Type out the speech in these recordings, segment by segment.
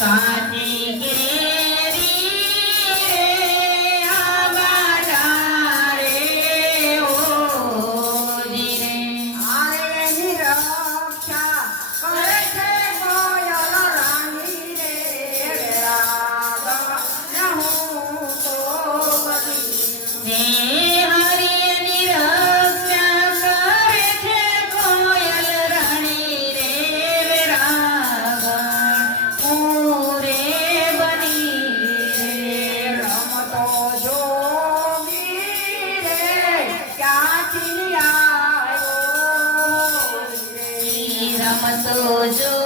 side. सोजो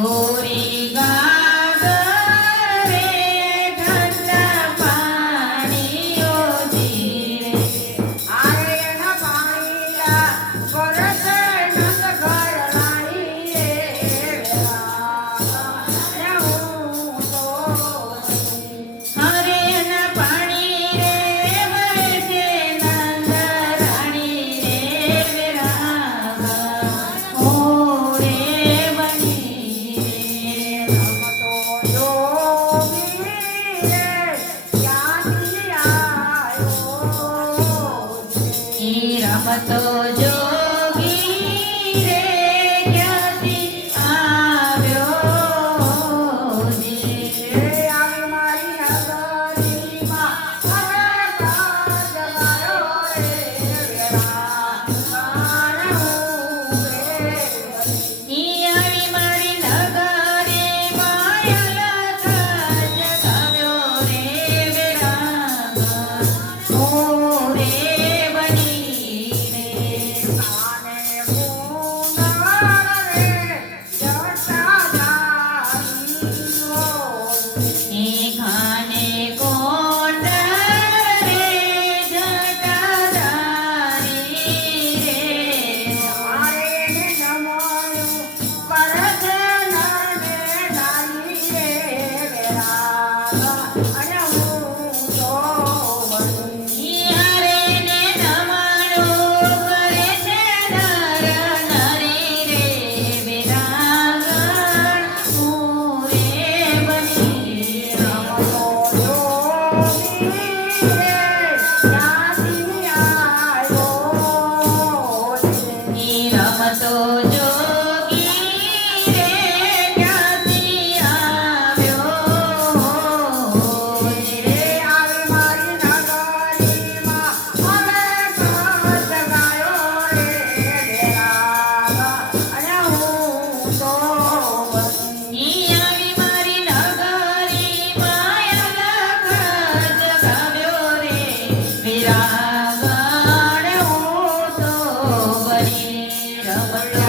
Oh. રે கமலா